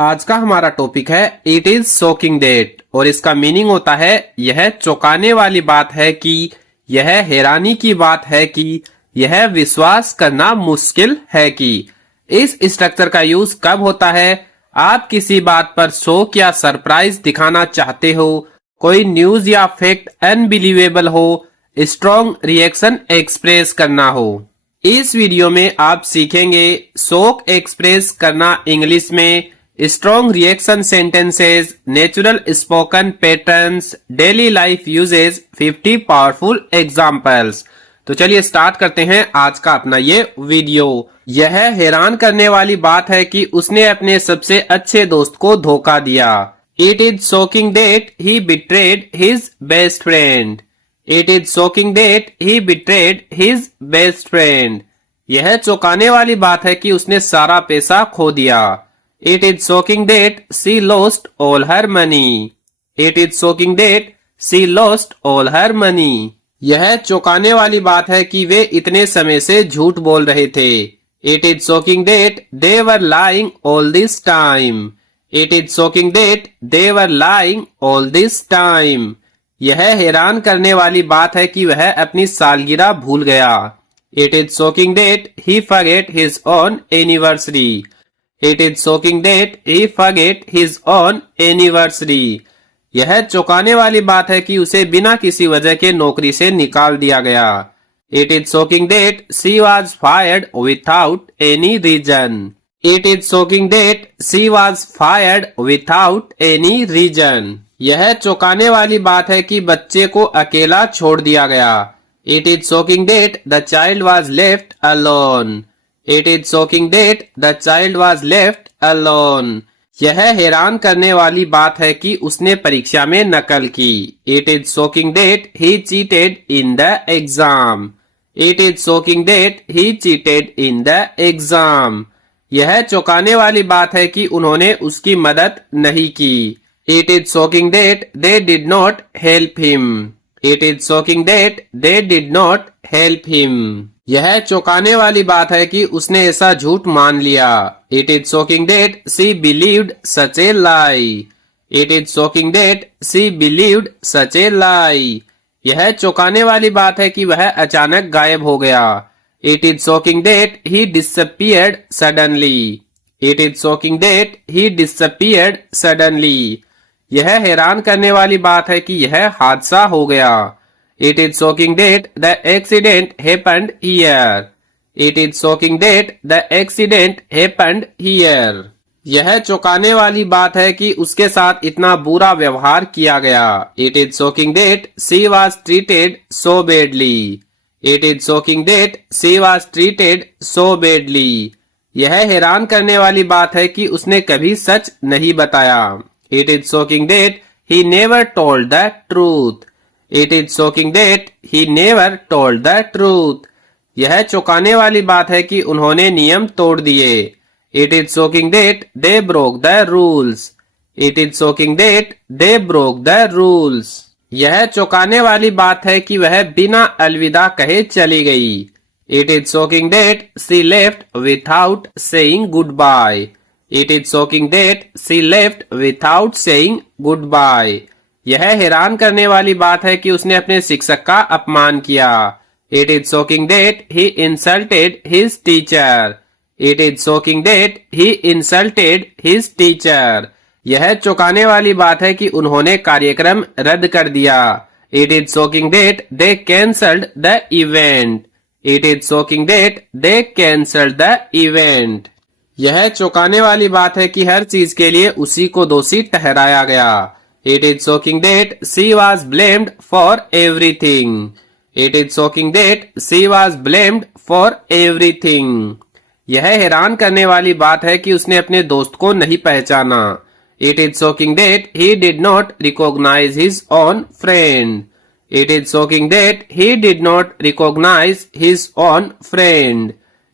आज का हमारा टॉपिक है इट इज शॉकिंग दैट और इसका मीनिंग होता है यह चौंकाने वाली बात है कि, यह हैरानी की बात है कि, यह विश्वास करना मुश्किल है कि। इस स्ट्रक्चर का यूज कब होता है? आप किसी बात पर शौक या सरप्राइज दिखाना चाहते हो, कोई न्यूज या फैक्ट अनबिलीवेबल हो, स्ट्रॉन्ग रिएक्शन एक्सप्रेस करना हो। इस वीडियो में आप सीखेंगे शौक एक्सप्रेस करना इंग्लिश में, strong reaction sentences, natural spoken patterns, daily life uses, 50 powerful examples. तो चलिए स्टार्ट करते हैं आज का अपना ये वीडियो। यह हैरान करने वाली बात है कि उसने अपने सबसे अच्छे दोस्त को धोखा दिया। It is shocking that he betrayed his best friend. It is shocking that he betrayed his best friend. यह चौंकाने वाली बात है कि उसने सारा पैसा खो दिया। It is shocking that she lost all her money. It is shocking that she lost all her money. यह चौंकाने वाली बात है कि वे इतने समय से झूठ बोल रहे थे। It is shocking that they were lying all this time. It is shocking that they were lying all this time. यह हैरान करने वाली बात है कि वह अपनी सालगिरह भूल गया। It is shocking that he forget his own anniversary. It is shocking that he forget his own anniversary. यह चौंकाने वाली बात है कि उसे बिना किसी वजह के नौकरी से निकाल दिया गया। It is shocking that she was fired without any reason. It is shocking that she was fired without any reason. यह चौंकाने वाली बात है कि बच्चे को अकेला छोड़ दिया गया। It is shocking that the child was left alone. It is shocking that the child was left alone. यह हैरान करने वाली बात है कि उसने परीक्षा में नकल की। It is shocking that he cheated in the exam. It is shocking that he cheated in the exam. यह चौंकाने वाली बात है कि उन्होंने उसकी मदद नहीं की। It is shocking that they did not help him. It is shocking that they did not help him. यह चौंकाने वाली बात है कि उसने ऐसा झूठ मान लिया। It is shocking that she believed such a lie. It is shocking that she believed such a lie. यह चौंकाने वाली बात है कि वह अचानक गायब हो गया। It is shocking that he disappeared suddenly. It is shocking that he disappeared suddenly. यह हैरान करने वाली बात है कि यह हादसा हो गया। It is shocking that the accident happened here. It is shocking that the accident happened here. यह चौंकाने वाली बात है कि उसके साथ इतना बुरा व्यवहार किया गया। It is shocking that she was treated so badly. It is shocking that she was treated so badly. यह हैरान करने वाली बात है कि उसने कभी सच नहीं बताया। It is shocking that he never told the truth. It is shocking that he never told the truth. यह चौंकाने वाली बात है कि उन्होंने नियम तोड़ दिए। It is shocking that they broke the rules. It is shocking that they broke the rules. यह चौंकाने वाली बात है कि वह बिना अलविदा कहे चली गई। It is shocking that she left without saying goodbye. It is shocking that she left without saying goodbye. यह हैरान करने वाली बात है कि उसने अपने शिक्षक का अपमान किया। It is shocking that he insulted his teacher. It is shocking that he insulted his teacher. यह चौंकाने वाली बात है कि उन्होंने कार्यक्रम रद्द कर दिया। It is shocking that they cancelled the event. It is shocking that they cancelled the event. यह चौंकाने वाली बात है कि हर चीज के लिए उसी को दोषी ठहराया गया। It is shocking that she was blamed for everything. It is shocking that she was blamed for everything. यह हैरान करने वाली बात है कि उसने अपने दोस्त को नहीं पहचाना। It is shocking that he did not recognize his own friend. It is shocking that he did not recognize his own friend.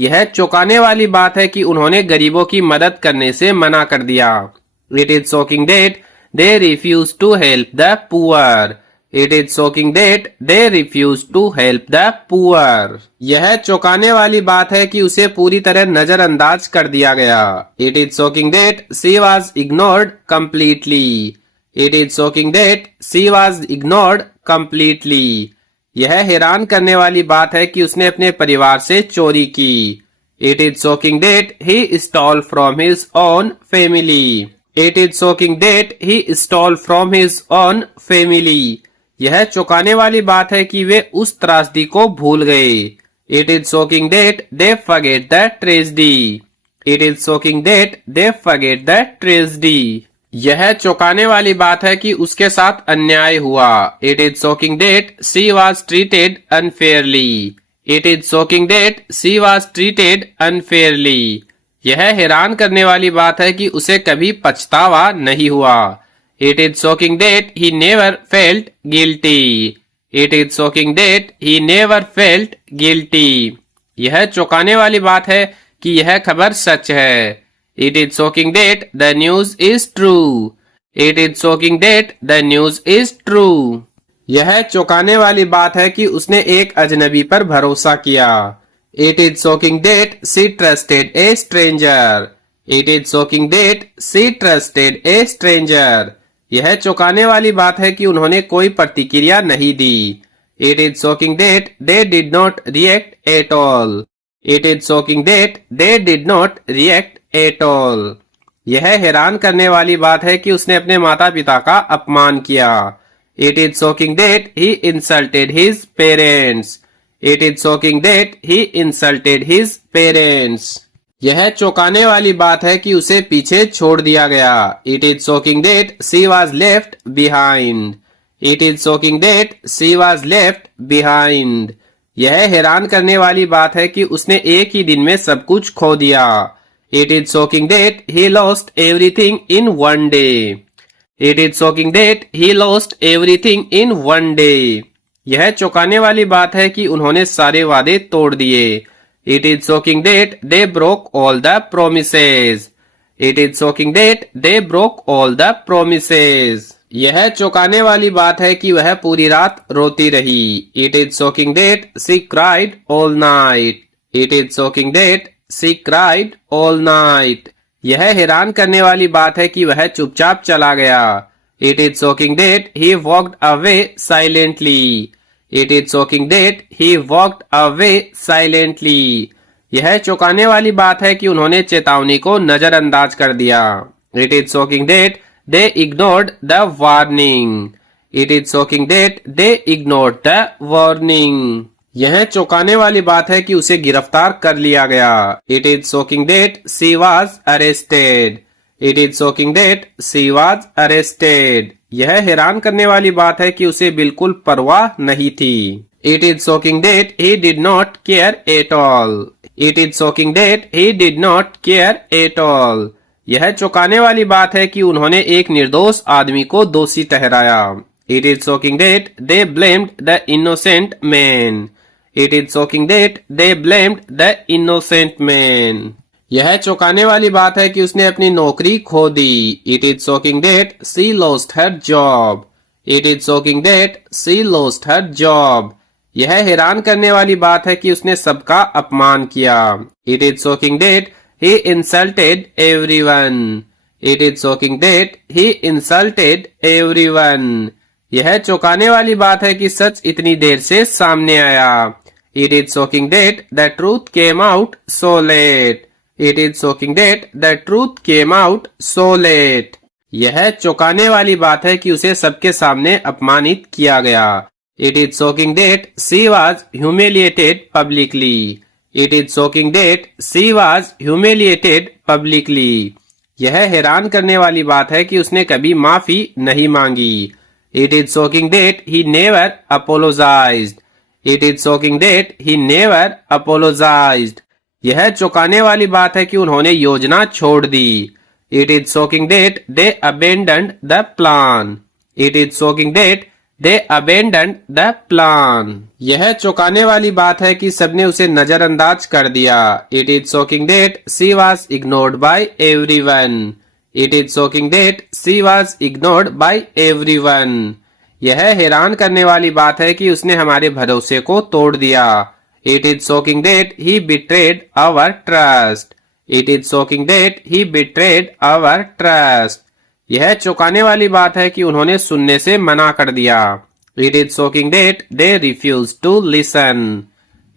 यह चौंकाने वाली बात है कि उन्होंने गरीबों की मदद करने से मना कर दिया। It is shocking that they refused to help the poor. It is shocking that they refuse to help the poor. यह चौंकाने वाली बात है कि उसे पूरी तरह नजरअंदाज कर दिया गया. It is shocking that she was ignored completely. It is shocking that she was ignored completely. यह हैरान करने वाली बात है कि उसने अपने परिवार से चोरी की. It is shocking that he stole from his own family. It is shocking that he stole from his own family. यह चौंकाने वाली बात है कि वे उस त्रासदी को भूल गए. It is shocking that they forget the tragedy. It is shocking that they forget the tragedy. यह चौंकाने वाली बात है कि उसके साथ अन्याय हुआ. It is shocking that she was treated unfairly. It is shocking that she was treated unfairly. यह हैरान करने वाली बात है कि उसे कभी पछतावा नहीं हुआ. It is shocking that he never felt guilty. It is shocking that he never felt guilty. यह चौंकाने वाली बात है कि यह खबर सच है. It is shocking that the news is true. It is shocking that the news is true. यह चौंकाने वाली बात है कि उसने एक अजनबी पर भरोसा किया. It is shocking that she trusted a stranger. It is shocking that she trusted a stranger. यह चौंकाने वाली बात है कि उन्होंने कोई प्रतिक्रिया नहीं दी. It is shocking that they did not react at all. It is shocking that they did not react at all. यह हैरान करने वाली बात है कि उसने अपने माता पिता का अपमान किया. It is shocking that he insulted his parents. It is shocking that he insulted his parents. यह चौंकाने वाली बात है कि उसे पीछे छोड़ दिया गया. It is shocking that she was left behind. It is shocking that she was left behind. यह हैरान करने वाली बात है कि उसने एक ही दिन में सब कुछ खो दिया. It is shocking that he lost everything in one day. It is shocking that he lost everything in one day. यह चौंकाने वाली बात है कि उन्होंने सारे वादे तोड़ दिए. It is shocking that they broke all the promises. It is shocking that they broke all the promises. यह चौंकाने वाली बात है कि वह पूरी रात रोती रही. It is shocking that she cried all night. It is shocking that she cried all night. यह हैरान करने वाली बात है कि वह चुपचाप चला गया. It is shocking that he walked away silently. It is shocking that he walked away silently. यह चौंकाने वाली बात है कि उन्होंने चेतावनी को नजरअंदाज कर दिया. It is shocking that they ignored the warning. It is shocking that they ignored the warning. यह चौंकाने वाली बात है कि उसे गिरफ्तार कर लिया गया. It is shocking that she was arrested. It is shocking that she was arrested. यह हैरान करने वाली बात है कि उसे बिल्कुल परवाह नहीं थी. It is shocking that he did not care at all. It is shocking that he did not care at all. यह चौंकाने वाली बात है कि उन्होंने एक निर्दोष आदमी को दोषी ठहराया. It is shocking that they blamed the innocent man. It is shocking that they blamed the innocent man. यह चौंकाने वाली बात है कि उसने अपनी नौकरी खो दी. It is shocking that she lost her job. It is shocking that she lost her job. यह हैरान करने वाली बात है कि उसने सबका अपमान किया. It is shocking that he insulted everyone. It is shocking that he insulted everyone. यह चौंकाने वाली बात है कि सच इतनी देर से सामने आया. It is shocking that the truth came out so late. It is shocking that the truth came out so late. यह चौंकाने वाली बात है कि उसे सबके सामने अपमानित किया गया. It is shocking that she was humiliated publicly. It is shocking that she was humiliated publicly. यह हैरान करने वाली बात है कि उसने कभी माफी नहीं मांगी. It is shocking that he never apologized. It is shocking that he never apologized. यह चौंकाने वाली बात है कि उन्होंने योजना छोड़ दी. It is shocking that they abandoned the plan. It is shocking that they abandoned the plan. यह चौंकाने वाली बात है कि सबने उसे नजरअंदाज कर दिया. It is shocking that she was ignored by everyone. It is shocking that she was ignored by everyone. यह हैरान करने वाली बात है कि उसने हमारे भरोसे को तोड़ दिया। It is shocking that he betrayed our trust. It is shocking that he betrayed our trust. यह चौंकाने वाली बात है कि उन्होंने सुनने से मना कर दिया। It is shocking that they refuse to listen.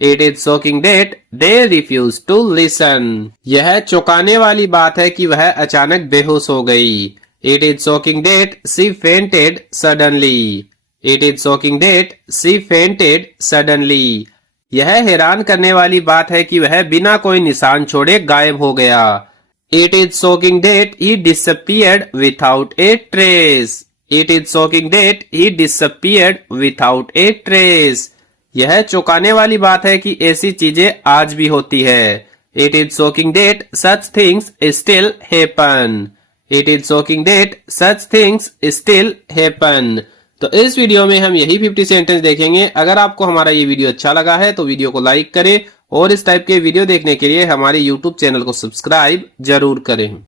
It is shocking that they refuse to listen. यह चौंकाने वाली बात है कि वह अचानक बेहोश हो गई। It is shocking that she fainted suddenly. It is shocking that she fainted suddenly. यह हैरान करने वाली बात है कि वह बिना कोई निशान छोड़े गायब हो गया। It is shocking that he disappeared without A trace. It is shocking that he disappeared without A trace. यह चौंकाने वाली बात है कि ऐसी चीजें आज भी होती है। It is shocking that such things still happen. It is shocking that such things still happen. तो इस वीडियो में हम यही 50 सेंटेंस देखेंगे। अगर आपको हमारा ये वीडियो अच्छा लगा है तो वीडियो को लाइक करें और इस टाइप के वीडियो देखने के लिए हमारे YouTube चैनल को सब्सक्राइब जरूर करें।